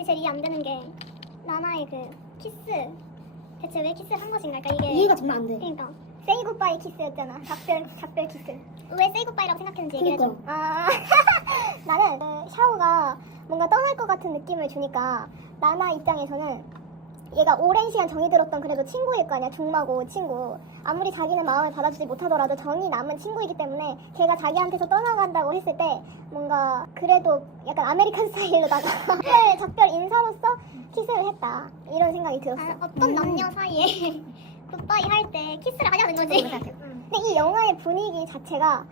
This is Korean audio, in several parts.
우리 제일 이해 안 되는 게 나나의 그 키스 대체 왜 키스를 한 것인가? 그러니까 이게 이해가 정말 안 돼. 그러니까 세이 굿바이 키스였잖아. 작별 키스. 왜 세이 굿바이라고 생각했는지 얘기해줘. 아 나는 그 샤오가 뭔가 떠날 것 같은 느낌을 주니까 나나 입장에서는 얘가 오랜 시간 정이 들었던 그래도 친구일 거 아니야. 중마고 친구. 아무리 자기는 마음을 받아주지 못하더라도 정이 남은 친구이기 때문에 걔가 자기한테서 떠나간다고 했을 때 뭔가 그래도 약간 아메리칸 스타일로다가 작별 인사로서 키스를 했다 이런 생각이 들었어. 어떤 남녀 사이에 굿바이 할 때 키스를 하냐는 거지. 근데 이 영화의 분위기 자체가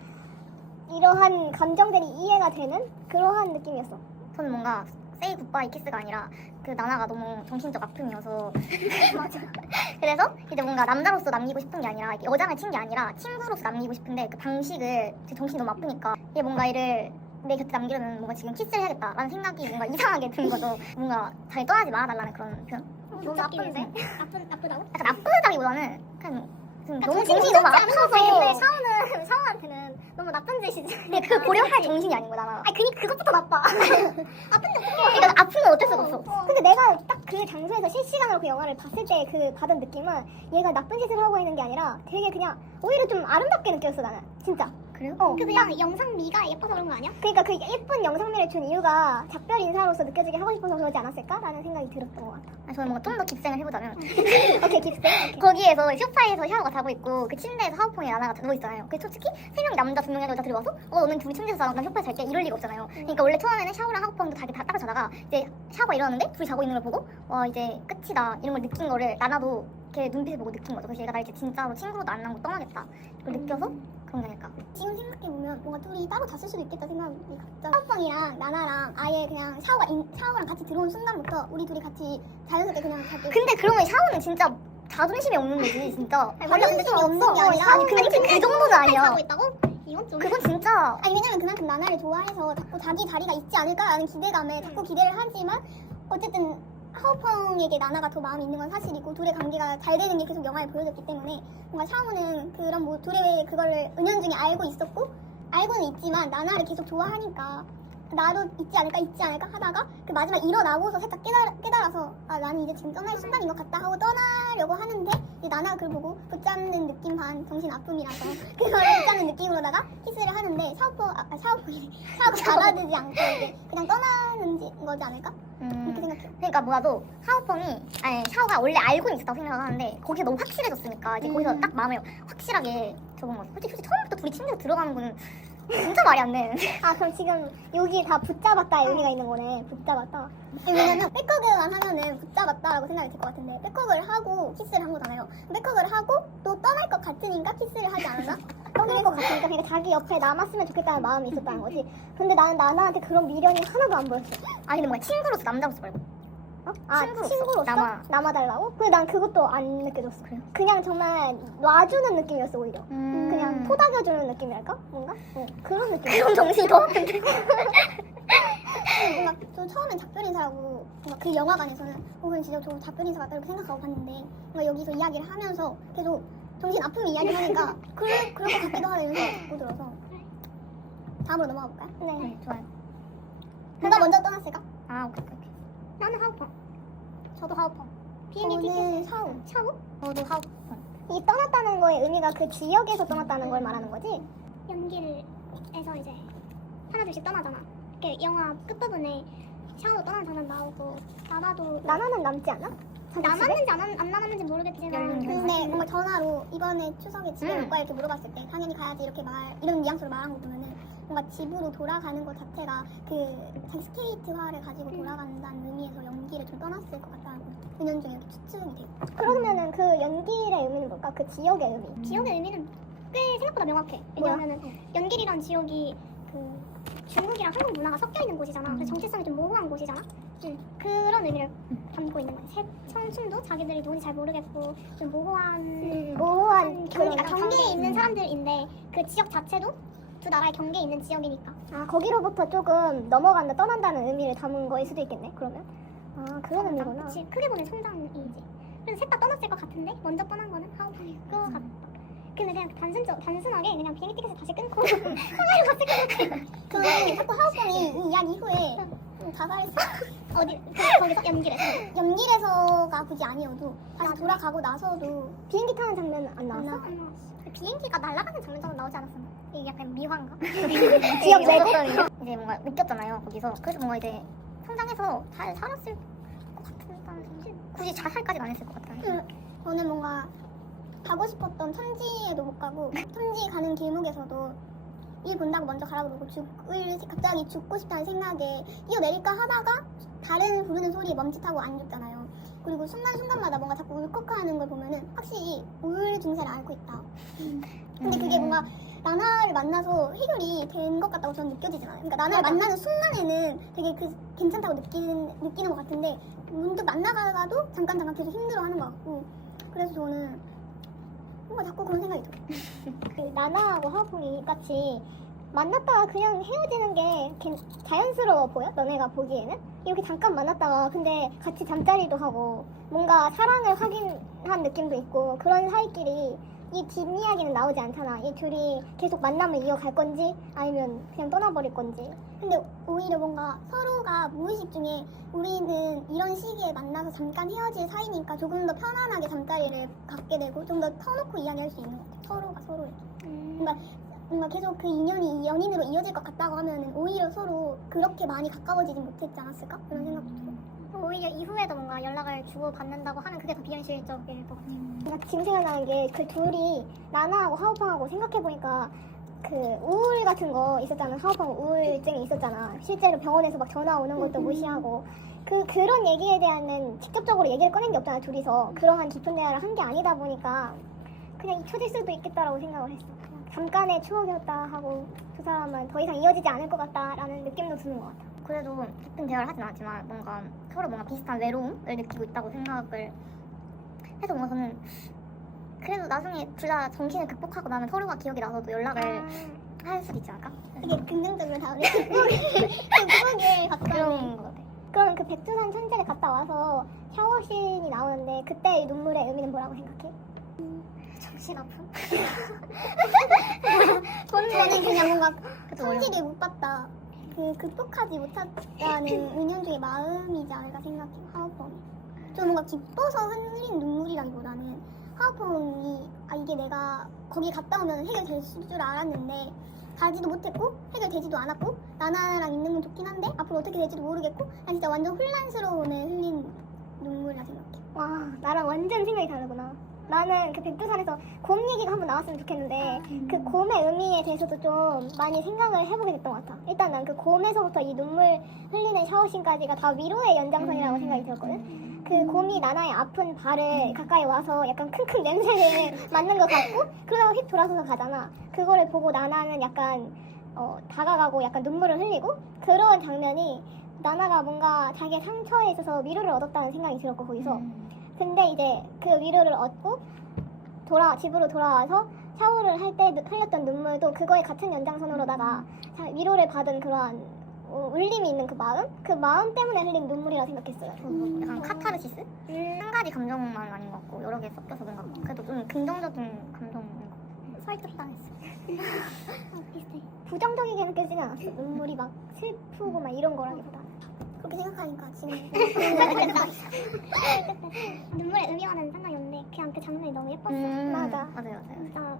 이러한 감정들이 이해가 되는 그러한 느낌이었어. 저는 뭔가 세이 굿바이 키스가 아니라 그 나나가 너무 정신적 아픔이어서 맞아. 그래서 이제 뭔가 남자로서 남기고 싶은 게 아니라 여장을 친 게 아니라 친구로서 남기고 싶은데 그 방식을 제 정신이 너무 아프니까 이게 뭔가 이를 내 곁에 남기려면 뭔가 지금 키스를 해야겠다라는 생각이 뭔가 이상하게 드는 거죠. 뭔가 잘 떠나지 말아달라는 그런 표현. 너무 나쁜데? 아프다고? 약간 나쁘다기보다는 그냥 좀 너무 정신이 정신이 너무 아파서 아파서 샤오한테는 너무 나쁜 짓이지. 근데 그 고려할 정신이 아닌 거야 나나. 아니 그것부터 나빠. 아픈데 어떡해. 그러니까 아픈 건 어쩔 수가 없어. 근데 내가 딱 그 장소에서 실시간으로 그 영화를 봤을 때 그 받은 느낌은 얘가 나쁜 짓을 하고 있는 게 아니라 되게 그냥 오히려 좀 아름답게 느꼈어 나는 진짜. 그래요? 그 그냥 영상미가 예뻐서 그런 거 아니야? 그러니까 그 예쁜 영상미를 준 이유가 작별 인사로서 느껴지게 하고 싶어서 그러지 않았을까라는 생각이 들었던 것 같아. 저는 뭔가 좀 더 깁생을 해보자면 오케이 깁스. 거기에서 소파에서 샤오가 자고 있고 그 침대에서 하오펑이 나나가 누워 있잖아요. 그 솔직히 세 명이 남자 두 명이 여자 들어와서 너는 둘이 침대에서 자고 난 소파에 잘게 이럴 리가 없잖아요. 그러니까 원래 처음에는 샤오랑 하오펑도 자기 다 따로 자다가 이제 샤오가 일어났는데 둘이 자고 있는 걸 보고 와 이제 끝이다 이런 걸 느낀 거를 나나도 걔 눈빛을 보고 느낀 거죠. 그래서 얘가 나 이제 진짜로 친구로도 안 남고 떠나겠다 이걸 느껴서 그런 게 아닐까. 지금 생각해보면 뭔가 둘이 따로 잤을 수도 있겠다 생각이 갑자기. 샤오펑이랑 나나랑 아예 그냥 샤오랑 같이 들어온 순간부터 우리 둘이 같이 자연스럽게 그냥 자기. 근데 그러면 샤오는 진짜 자존심이 없는 거지 진짜. 원래 근데 좀 없는 게 아니라 아니 근데 그 정도는 아니야. 하고 있다고? 이건 좀. 그건 진짜 아니 왜냐면 그만큼 나나를 좋아해서 자꾸 자기 자리가 있지 않을까라는 기대감에 자꾸 기대를 하지만 어쨌든 하오펑에게 나나가 더 마음이 있는 건 사실이고 둘의 관계가 잘 되는 게 계속 영화에 보여졌기 때문에 뭔가 샤오는 그런 뭐 둘의 그거를 은연중에 알고 있었고 알고는 있지만 나나를 계속 좋아하니까 나도 있지 않을까 하다가 그 마지막 일어나고서 살짝 깨달아서 아 나는 이제 지금 떠날 순간인 것 같다 하고 떠나려고 하는데 이제 나나가 그걸 보고 붙잡는 느낌 반 정신 아픔이라서 그걸 붙잡는 느낌으로다가 키스를 하는데 샤오펑이 받아들이지 않고 이제 그냥 떠나는 거지 않을까? 그렇게 생각해요. 그러니까 뭐라도 샤오가 원래 알고는 있었다고 생각을 하는데 거기서 너무 확실해졌으니까 이제 거기서 딱 마음을 확실하게 접은 거죠. 솔직히 처음부터 둘이 침대에 들어가는 거는 진짜 말이 안 돼. 아 그럼 지금 여기 다 붙잡았다 의미가 있는 거네. 붙잡았다. 왜냐면 백허그만 하면은 붙잡았다라고 생각이 들 것 같은데 백허그를 하고 키스를 한 거잖아요. 백허그를 하고 또 떠날 것 같으니까 키스를 하지 않았나? 떠날 것 같으니까 그러니까 자기 옆에 남았으면 좋겠다는 마음이 있었다는 거지. 근데 나는 나나한테 그런 미련이 하나도 안 보였어. 아니 근데 뭔가 친구로서 남자로서 말고. 아 친구로서? 남아달라고? 근데 난 그것도 안 느껴졌어. 그래요? 그냥 정말 놔주는 느낌이었어 오히려. 그냥 음. 토닥여주는 느낌이랄까? 뭔가? 그런 느낌. 그럼 정신이 더 아픈데. 뭔가 저 처음엔 작별 인사라고 뭔가 그 영화관에서는 그냥 진짜 저 작별 인사 같다 이렇게 생각하고 봤는데 뭔가 여기서 이야기를 하면서 계속 정신 아픔 이야기하니까 그럴 것 같기도 하다 이런 생각이 자꾸 들어서 다음으로 넘어가 볼까요? 네 좋아요. 누가 먼저 떠났을까? 아 오케이. 나는 하오펑. 저도 하오펑. 비행기 티켓은 샤오. 저도 하오펑. 이 떠났다는 거의 의미가 그 지역에서 떠났다는 걸 말하는 거지? 연길에서 이제 하나둘씩 떠나잖아. 이렇게 영화 끝부분에 샤오 떠나는 장면 나오고 나나는 남지 않아? 남았는지 안 남았는지 모르겠지만 근데 뭔가 전화로 이번에 추석에 집에 올 거야 이렇게 물어봤을 때 당연히 가야지 이렇게 이런 뉘앙스로 말한 거 보면은 뭔가 집으로 돌아가는 것 자체가 그 자기 스케이트화를 가지고 돌아간다는 의미에서 연기를 좀 떠났을 것 같다고 은연중에 이렇게 추측이 돼요. 그러면은 그 연길의 의미는 뭘까? 그 지역의 의미? 지역의 의미는 꽤 생각보다 명확해. 왜냐하면은 연길이란 지역이 그 중국이랑 한국 문화가 섞여 있는 곳이잖아. 그래서 정체성이 좀 모호한 곳이잖아. 그런 의미를 담고 있는 거야. 청춘도 자기들이 누군지 잘 모르겠고 좀 모호한 경계에 있는 사람들인데 그 지역 자체도 두 나라의 경계에 있는 지역이니까. 아 거기로부터 조금 넘어간다 떠난다는 의미를 담은 거일 수도 있겠네. 그러면 아 그런 의미구나. 그치 크게 보면 성장이지. 그래서 셋 다 떠났을 것 같은데 먼저 떠난 거는 하오펑일 것 같다. 근데 그냥 단순하게 그냥 비행기 티켓을 다시 끊고 하와이로 갔을 것 같아. 그 자꾸 하우펑이 이 이야기 이후에 가사했어. 어디 거기서 연길에서가 굳이 아니어도 다시 돌아가고 나서도 비행기 타는 장면 안 나왔어? 그 비행기가 날아가는 장면처럼 나오지 않았었나? 이게 약간 미화인가? 기억 내고? 이제 뭔가 느꼈잖아요 거기서. 그래서 뭔가 이제 성장해서 잘 살았을 것 같은데 굳이 자살까지는 안 했을 것 같아요. 저는 뭔가 가고 싶었던 천지에도 못 가고 천지 가는 길목에서도 일 본다고 먼저 가라고 그러고 갑자기 죽고 싶다는 생각에 뛰어내릴까 하다가 다른 부르는 소리에 멈칫하고 안 죽잖아요. 그리고 순간순간마다 뭔가 자꾸 울컥하는 걸 보면은 확실히 우울 증세를 앓고 있다. 근데 그게 뭔가 나나를 만나서 해결이 된 것 같다고 저는 느껴지진 않아요. 그러니까 나나를 만나는 순간에는 되게 괜찮다고 느끼는 것 같은데 문득 만나가도 잠깐 계속 힘들어하는 것 같고 그래서 저는 뭔가 자꾸 그런 생각이 들어요. 그 나나하고 하오펑이 같이 만났다가 그냥 헤어지는 게 자연스러워 보여? 너네가 보기에는? 이렇게 잠깐 만났다가 근데 같이 잠자리도 하고 뭔가 사랑을 확인한 느낌도 있고 그런 사이끼리 이 뒷이야기는 나오지 않잖아. 이 둘이 계속 만남을 이어갈 건지 아니면 그냥 떠나버릴 건지. 근데 오히려 뭔가 서로가 무의식 중에 우리는 이런 시기에 만나서 잠깐 헤어질 사이니까 조금 더 편안하게 잠자리를 갖게 되고 좀 더 터놓고 이야기할 수 있는 것 같아. 서로가 서로에게. 뭔가 계속 그 인연이 연인으로 이어질 것 같다고 하면 오히려 서로 그렇게 많이 가까워지진 못했지 않았을까? 그런 생각도 들어. 오히려 이후에도 뭔가 연락을 주고받는다고 하면 그게 더 비현실적일 것 같아요. 뭔가 지금 생각나는 게 그 둘이 나나하고 하오펑하고 생각해보니까 그 우울 같은 거 있었잖아. 하오펑 우울증이 있었잖아. 실제로 병원에서 막 전화 오는 것도 무시하고 그런 얘기에 대한은 직접적으로 얘기를 꺼낸 게 없잖아. 둘이서 그러한 깊은 대화를 한 게 아니다 보니까 그냥 잊혀질 수도 있겠다라고 생각을 했어. 그냥 잠깐의 추억이었다 하고 두 사람은 더 이상 이어지지 않을 것 같다라는 느낌도 드는 것 같아. 그래도 깊은 대화를 하진 않았지만 뭔가 서로 뭔가 비슷한 외로움을 느끼고 있다고 생각을 해서 뭔가 저는 그래도 나중에 둘 다 정신을 극복하고 나면 서로가 기억이 나서도 연락을 할 수도 있지 않을까? 되게 긍정적으로 다루네. 극복에 가까운 그런 것 같아. 그럼 그 백두산 천지를 갔다 와서 샤워씬이 나오는데 그때의 눈물의 의미는 뭐라고 생각해? 정신 아픔? 저는 그냥 뭔가 그쵸, 성질을 못 봤다. 극복하지 못했다는 은연중의 마음이지 않을까 생각해요. 하오펑이. 저는 뭔가 기뻐서 흘린 눈물이라기보다는 하오펑이 이게 내가 거기 갔다 오면 해결될 줄 알았는데 가지도 못했고 해결되지도 않았고 나나랑 있는 건 좋긴 한데 앞으로 어떻게 될지도 모르겠고 난 진짜 완전 혼란스러움에 흘린 눈물이라 생각해. 와, 나랑 완전 생각이 다르구나. 나는 그 백두산에서 곰 얘기가 한번 나왔으면 좋겠는데 그 곰의 의미에 대해서도 좀 많이 생각을 해보게 됐던 것 같아. 일단 난 그 곰에서부터 이 눈물 흘리는 샤워씬까지가 다 위로의 연장선이라고 생각이 들었거든. 그 곰이 나나의 아픈 발을 가까이 와서 약간 킁킁 냄새를 맡는 것 같고 그러다가 휙 돌아서서 가잖아. 그거를 보고 나나는 약간 다가가고 약간 눈물을 흘리고 그런 장면이 나나가 뭔가 자기의 상처에 있어서 위로를 얻었다는 생각이 들었고 거기서 근데 이제 그 위로를 얻고 집으로 돌아와서 샤워를 할 때 흘렸던 눈물도 그거에 같은 연장선으로다가 위로를 받은 그러한 울림이 있는 그 마음 때문에 흘린 눈물이라 생각했어요. 약간 카타르시스? 한 가지 감정만 아닌 것 같고 여러 개 섞여서 뭔가 그래도 좀 긍정적인 감정인 것 같고 설득당했어. 비슷해. 부정적이게 느껴지진 않았어. 눈물이 막 슬프고 막 이런 거라기보다. 그렇게 생각하니까 지금 눈물의 의미와는 상관이 없는데 그냥 그 장면이 너무 예뻤어. 맞아요. 진짜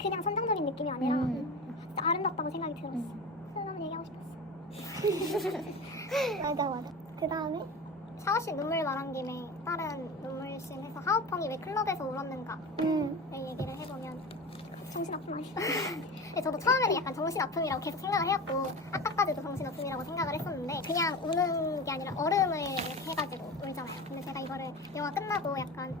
그냥 선정적인 느낌이 아니라 진짜 아름답다고 생각이 들었어. 그런 얘기하고 싶었어. 맞아. 그 다음에 샤워씬 눈물 말한 김에 다른 눈물씬 해서 하오펑이 왜 클럽에서 울었는가 얘기를 해보면 정신아픔 아니야? 근데 저도 처음에는 약간 정신아픔이라고 계속 생각을 해왔고 아까까지도 정신아픔이라고 생각을 했었는데 그냥 우는 게 아니라 얼음을 해가지고 울잖아요. 근데 제가 이거를 영화 끝나고 약간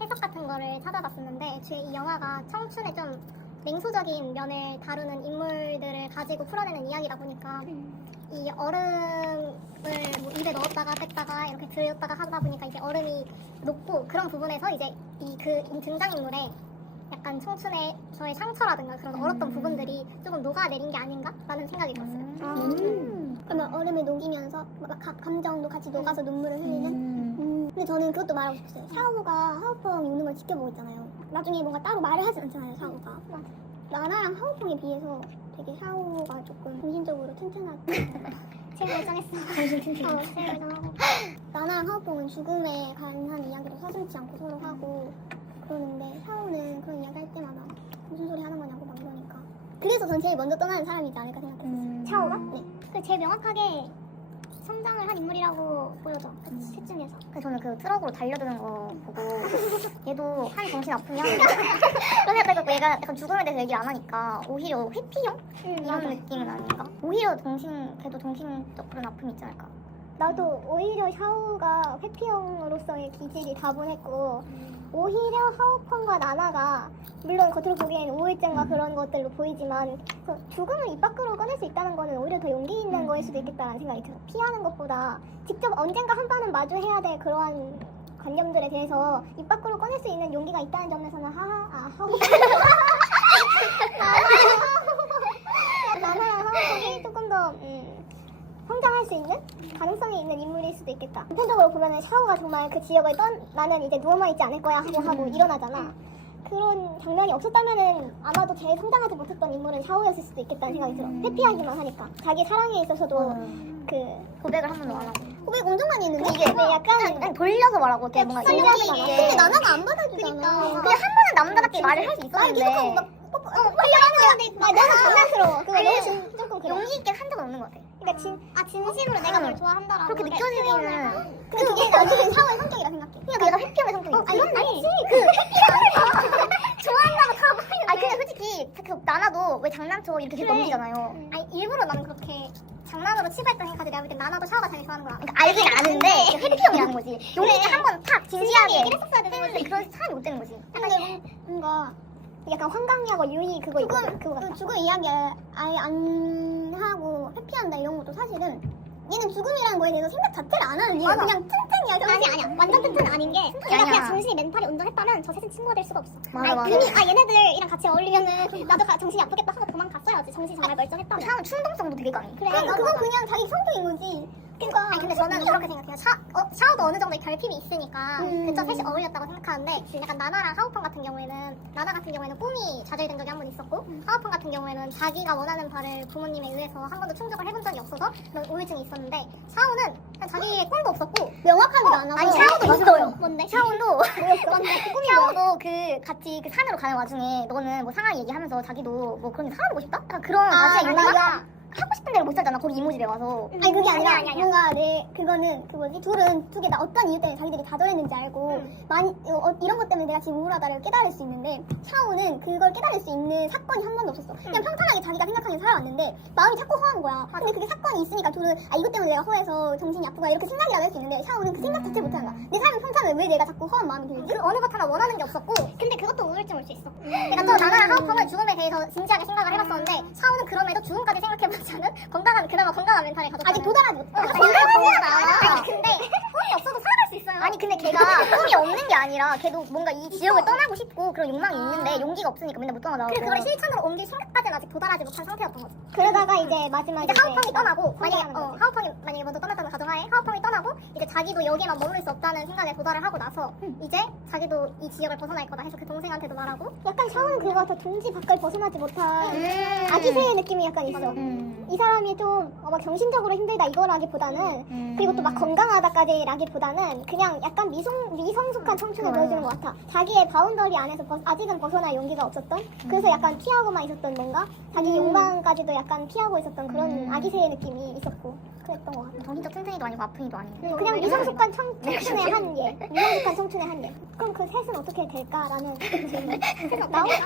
해석 같은 거를 찾아봤었는데 애초에 이 영화가 청춘의 좀 냉소적인 면을 다루는 인물들을 가지고 풀어내는 이야기다 보니까 이 얼음을 뭐 입에 넣었다가 뺐다가 이렇게 들였다가 하다 보니까 이제 얼음이 녹고 그런 부분에서 이제 이 등장인물의 약간 청춘의 저의 상처라든가 그런 얼었던 부분들이 조금 녹아내린 게 아닌가라는 생각이 들었어요. 그러면 얼음에 녹이면서 감정도 같이 녹아서 눈물을 흘리는? 근데 저는 그것도 말하고 싶었어요. 샤오가 하오펑이 우는 걸 지켜보고 있잖아요. 나중에 뭔가 따로 말을 하지 않잖아요, 샤오가. 맞아. 나나랑 하오펑에 비해서 되게 샤오가 조금 정신적으로 튼튼하고 제일 멀쩡했어. 정신 튼튼. 제일 멀쩡하고. 나나랑 하오펑은 죽음에 관한 이야기도 서슴지 않고 서로 하고 그러는데 샤오는 그런 이야기 할 때마다 무슨 소리 하는 거냐고 막 그러니까. 그래서 전 제일 먼저 떠나는 사람이지 않을까 생각했어요. 샤오가? 네. 그 제일 명확하게 성장을 한 인물이라고 보여져. 그 셋 중에서. 근데 저는 그 트럭으로 달려드는 거 보고 얘도 한 정신 아프냐? 그런 생각도 얘가 약간 죽음에 대해서 얘기를 안 하니까 오히려 회피형? 이런 느낌은 아닌가? 오히려 걔도 정신적 그런 아픔이 있지 않을까? 나도 오히려 샤오가 회피형으로서의 기질이 다분했고 오히려 하오펑과 나나가 물론 겉으로 보기엔 우울증과 그런 것들로 보이지만 그 죽음을 입 밖으로 꺼낼 수 있다는 거는 오히려 더 용기 있는 거일 수도 있겠다라는 생각이 들어. 피하는 것보다 직접 언젠가 한 번은 마주해야 될 그러한 관념들에 대해서 입 밖으로 꺼낼 수 있는 용기가 있다는 점에서는 하오펑 나나랑 하오펑이 조금 더 성장할 수 있는 가능성이 있는 인물일 수도 있겠다. 보편적으로 보면은 샤오가 정말 그 지역을 나는 이제 누워만 있지 않을 거야 하고 일어나잖아. 그런 장면이 없었다면은 아마도 제일 성장하지 못했던 인물은 샤오였을 수도 있겠다는 생각이 들어. 회피하기만 하니까. 자기 사랑에 있어서도 그 고백을 한 번도 안 하고. 고백 엄청 많이 했는데 이게 약간 돌려서 말하고 이렇게 뭔가 썰려서 용기 말하고. 있게. 근데 나나가 안 받아주잖아. 그냥 한 번은 남자답게 말을 할 수 있었는데 너무 장난스러워. 그거 너무 조금 그래. 용기 있게 한 적은 없는 것 같아. 그러니까 진심으로 내가 널 좋아한다라고 그렇게 느껴지기는. 근데 그게 나중에 샤오의 성격이라 생각해. 그냥 얘가 회피형의 성격이 있지. 아니지. 좋아한다고 다. 아니 근데 솔직히 그 나나도 왜 장난쳐 이렇게 계속 그래. 넘기잖아요. 아니 일부러 나는 그렇게 장난으로 치부했던 생각까지 내가 볼 때 나나도 샤오가 자기 좋아하는 거야. 그러니까 알긴 아는데 회피형이라는 거지. 용기 있게 한 번 탁 진지하게 얘기를 했었어야 되는 거지. 그런 사람이 못 되는 거지. 근데 뭔가 약간 황강미하고 유이 그거 있거든. 그거 같아. 죽음 이야기 아예 안 하고 회피한다 이런 것도 사실은 얘는 죽음이라는 거에 대해서 생각 자체를 안 하는 얘가 그냥 튼튼이야. 아니야. 완전 튼튼 아닌 게 얘가 그냥 정신이 멘탈이 온전했다면 저 셋은 친구가 될 수가 없어. 맞아. 얘네들이랑 같이 어울리면은 나도 정신이 아프겠다 하고 도망갔어야지. 정신이 정말 멀쩡했다면. 사람 충동성도 되게 강해. 그래. 그건 그냥 자기 성격인 거지. 그러니까. 아니 근데 저는 그렇게 생각해요. 샤오도 어느 정도의 결핍이 있으니까 그저 셋이 어울렸다고 생각하는데 약간 나나랑 하오펑 같은 경우에는 나나 같은 경우에는 꿈이 좌절된 적이 한 번 있었고 하오펑 같은 경우에는 자기가 원하는 바를 부모님에 의해서 한 번도 충족을 해본 적이 없어서 그런 우울증이 있었는데 샤오는 그냥 자기의 꿈도 없었고 명확하지도 않아서 아니 샤오도 있어요. 뭔데? 샤오도 뭔데? 꿈이 샤오도 그 같이 그 산으로 가는 와중에 너는 뭐 상하이 얘기하면서 자기도 뭐 그런 데 살아보고 싶다? 약간 그런 자신의 욕망 하고 싶은 대로 못 살잖아. 거기 이모 집에 와서. 아니 그게 아니라 뭔가 그거는 그 뭐지 둘은 두 개 다 어떤 이유 때문에 자기들이 다절했는지 알고 많이 이런 것 때문에 내가 지금 우울하다를 깨달을 수 있는데 샤오는 그걸 깨달을 수 있는 사건이 한 번도 없었어. 그냥 평탄하게 자기가 생각하는 살아왔는데 마음이 자꾸 허한 거야. 근데 그게 사건이 있으니까 둘은 이것 때문에 내가 허해서 정신이 아프다 이렇게 생각이라도 할 수 있는데 샤오는 그 생각 자체 못하는 거야. 내 삶은 평탄해 왜 내가 자꾸 허한 마음이 들지? 그 어느 것 하나 원하는 게 없었고 근데 그것도 우울증 올 수 있어. 내가 또 나나랑 하오펑은 죽음에 대해서 진지하게 생각을 해봤었는데 샤오는 그럼에도 죽음까지 생각해보지 않은 그나마 건강한 멘탈에 가졌다. 아직 도달하지 못해. 아니 근데 꿈이 없어도 살아갈 수 있어요. 아니 근데 걔가 꿈이 없는 게 아니라 걔도 뭔가 이 지역을 떠나고 싶고 그런 욕망이 있는데 용기가 없으니까 맨날 못 떠나다가 그래 그걸 실천으로 옮길 생각까지는 아직 도달하지 못한 상태였던 거지. 그러다가 이제 마지막에 하오펑이 떠나고 하오펑이 만약에 먼저 떠났다는 가정하에 하오펑이 떠나고 이제 자기도 여기에만 머물 수 없다는 생각에 도달을 하고 나서 이제 자기도 이 지역을 벗어날 거다 해서 그 동생한테도 말하고 약간 샤오는 그거 같아. 동지 밖을 벗어나지 못한 아기새의 느낌이 약간 있어. 이 사람이 좀 막 정신적으로 힘들다 이거라기보다는 그리고 또 막 건강하다까지라기보다는 그냥 약간 미성숙한 청춘을 보여주는 것 같아. 자기의 바운더리 안에서 아직은 벗어날 용기가 없었던 그래서 약간 피하고만 있었던 뭔가 자기 욕망까지도 약간 피하고 있었던 그런 아기새의 느낌이 있었고 그랬던 것 같아. 정신적 튼튼이도 아니고 아픔이도 아니고 그냥 미성숙한 청춘의 한예. 미성숙한 청춘의 한예. 그럼 그 셋은 어떻게 될까라는 질문.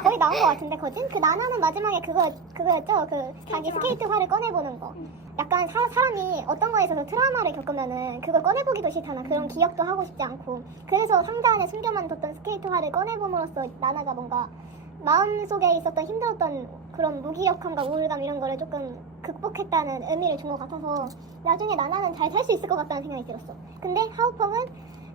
거의 나온 것 같은데 거진? 그 나나는 마지막에 그거였죠? 그 자기 스케이트화를 꺼내보는 거. 약간 사람이 어떤 거에 있어서 트라우마를 겪으면은 그걸 꺼내보기도 싫잖아. 그런 기억도 하고 싶지 않고. 그래서 상자 안에 숨겨만 뒀던 스케이트화를 꺼내봄으로써 나나가 뭔가 마음속에 있었던 힘들었던 그런 무기력함과 우울감 이런 거를 조금 극복했다는 의미를 준 것 같아서 나중에 나나는 잘 살 수 있을 것 같다는 생각이 들었어. 근데 하오펑은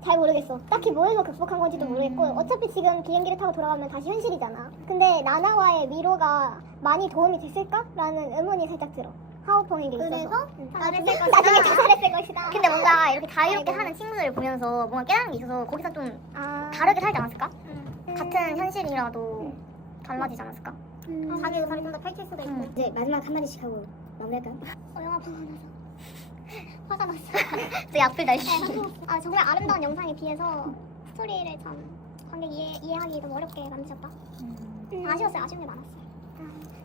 잘 모르겠어. 딱히 뭐해서 극복한 건지도 모르겠고 어차피 지금 비행기를 타고 돌아가면 다시 현실이잖아. 근데 나나와의 위로가 많이 도움이 됐을까라는 의문이 살짝 들어. 하오펑에게 있어서. 그래서 나중에 자살했을 것이다. 근데 뭔가 이렇게 자유롭게 하는 친구들을 보면서 뭔가 깨달은 게 있어서 거기서 좀 다르게 살지 않았을까? 같은 현실이라도 달라지지 않았을까? 자기 의사를 좀 더 펼칠 수도 있고. 이제 마지막 한마디씩 하고 마무리할까요? 영화 보고 나서 화가 났어. 또 약불 날씨. 아 정말 아름다운 영상에 비해서 스토리를 참 관객 이해하기 좀 어렵게 만드셨다. 아쉬웠어요. 아쉬운 게 많았어요.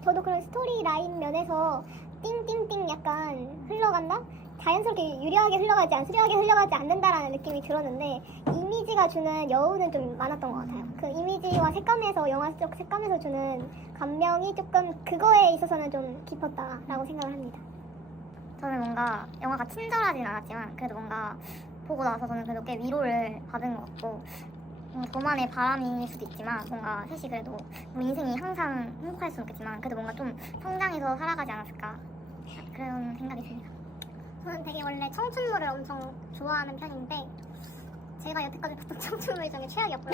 저도 그런 스토리 라인 면에서 띵띵띵 약간 흘러간다? 자연스럽게 유려하게 흘러가지 수려하게 흘러가지 않는다라는 느낌이 들었는데 이미지가 주는 여운은 좀 많았던 것 같아요. 그 이미지와 색감에서 영화 속 색감에서 주는 감명이 조금 그거에 있어서는 좀 깊었다라고 생각을 합니다. 저는 뭔가 영화가 친절하진 않았지만 그래도 뭔가 보고 나서 저는 그래도 꽤 위로를 받은 것 같고 저만의 바람일 수도 있지만 뭔가 사실 그래도 뭐 인생이 항상 행복할 수는 없겠지만 그래도 뭔가 좀 성장해서 살아가지 않았을까 그런 생각이 듭니다. 저는 되게 원래 청춘물을 엄청 좋아하는 편인데 제가 여태까지 봤던 청춘물 중에 최악이었고요.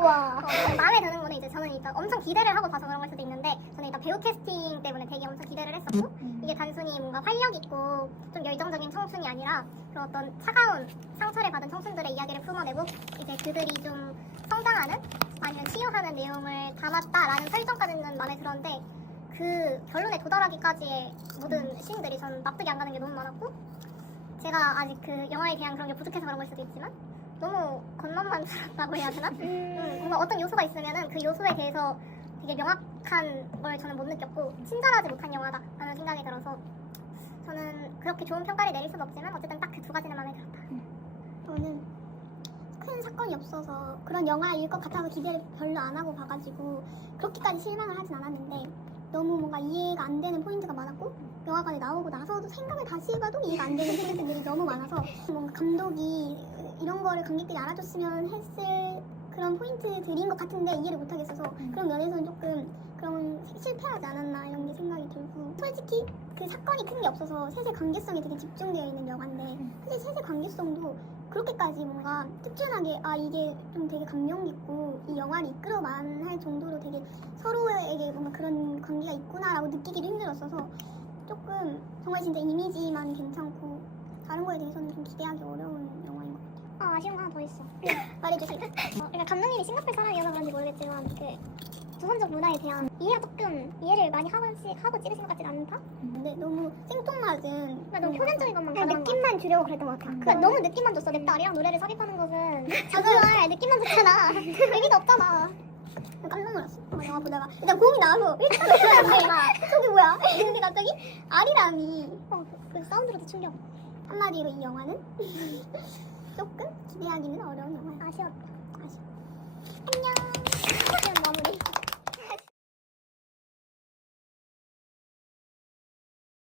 우와. 마음에 드는 거는 이제 저는 일단 엄청 기대를 하고 봐서 그런 걸 수도 있는데 저는 일단 배우 캐스팅 때문에 되게 엄청 기대를 했었고 이게 단순히 뭔가 활력 있고 좀 열정적인 청춘이 아니라 그런 어떤 차가운 상처를 받은 청춘들의 이야기를 품어내고 이제 그들이 좀 성장하는 아니면 치유하는 내용을 담았다라는 설정까지는 마음에 들었는데 그 결론에 도달하기까지의 모든 씬들이 전 납득이 안 가는 게 너무 많았고 제가 아직 그 영화에 대한 그런 게 부족해서 그런 걸 수도 있지만 너무 겉멋만 들었다고 해야 되나? 뭔가 어떤 요소가 있으면은 그 요소에 대해서 되게 명확한 걸 저는 못 느꼈고 친절하지 못한 영화다라는 생각이 들어서 저는 그렇게 좋은 평가를 내릴 수는 없지만 어쨌든 딱 그 두 가지는 마음에 들었다. 저는 큰 사건이 없어서 그런 영화일 것 같아서 기대를 별로 안 하고 봐가지고 그렇게까지 실망을 하진 않았는데 너무 뭔가 이해가 안 되는 포인트가 많았고 영화관에 나오고 나서도 생각을 다시 해봐도 이해가 안 되는 포인트들이 너무 많아서 뭔가 감독이 이런 거를 관객들이 알아줬으면 했을 그런 포인트들인 것 같은데 이해를 못하겠어서 그런 면에서는 조금 그런 실패하지 않았나 이런 게 생각이 들고 솔직히 그 사건이 큰 게 없어서 셋의 관계성이 되게 집중되어 있는 영화인데 사실 셋의 관계성도 그렇게까지 뭔가 특별하게 아 이게 좀 되게 감명 깊고 이 영화를 이끌어만 할 정도로 되게 서로에게 뭔가 그런 관계가 있구나라고 느끼기도 힘들었어서 조금 정말 진짜 이미지만 괜찮고 다른 거에 대해서는 좀 기대하기 어려운 영화인 것 같아요. 아쉬운 거 하나 더 있어. 말해주세요. 그러니까 감독님이 싱가포르 사람이어서 그런지 모르겠지만 그 조선족 문화에 대한 이해가 조금 이해를 많이 하고 찍으신 것 같진 않다? 근데 너무 생뚱맞은 그러니까 너무 표면적인 것만 그냥 가능한 느낌만 주려고 그랬던 것 같아요. 그러니까 너무 느낌만 줬어. 내 딸이랑 노래를 삽입하는 것은 정말 느낌만 줬잖아. 의미가 없잖아. 깜짝 놀랐어. 영화 보다가 일단 봄이 나와서 일단 놀랐는데 저게 뭐야? 근데 갑자기 아리랑이 그 사운드로도 충격. 한마디로 이 영화는 조금 기대하기는 어려운 영화야. 아쉬웠다. 아쉬워. 안녕. 아쉬운 마무리.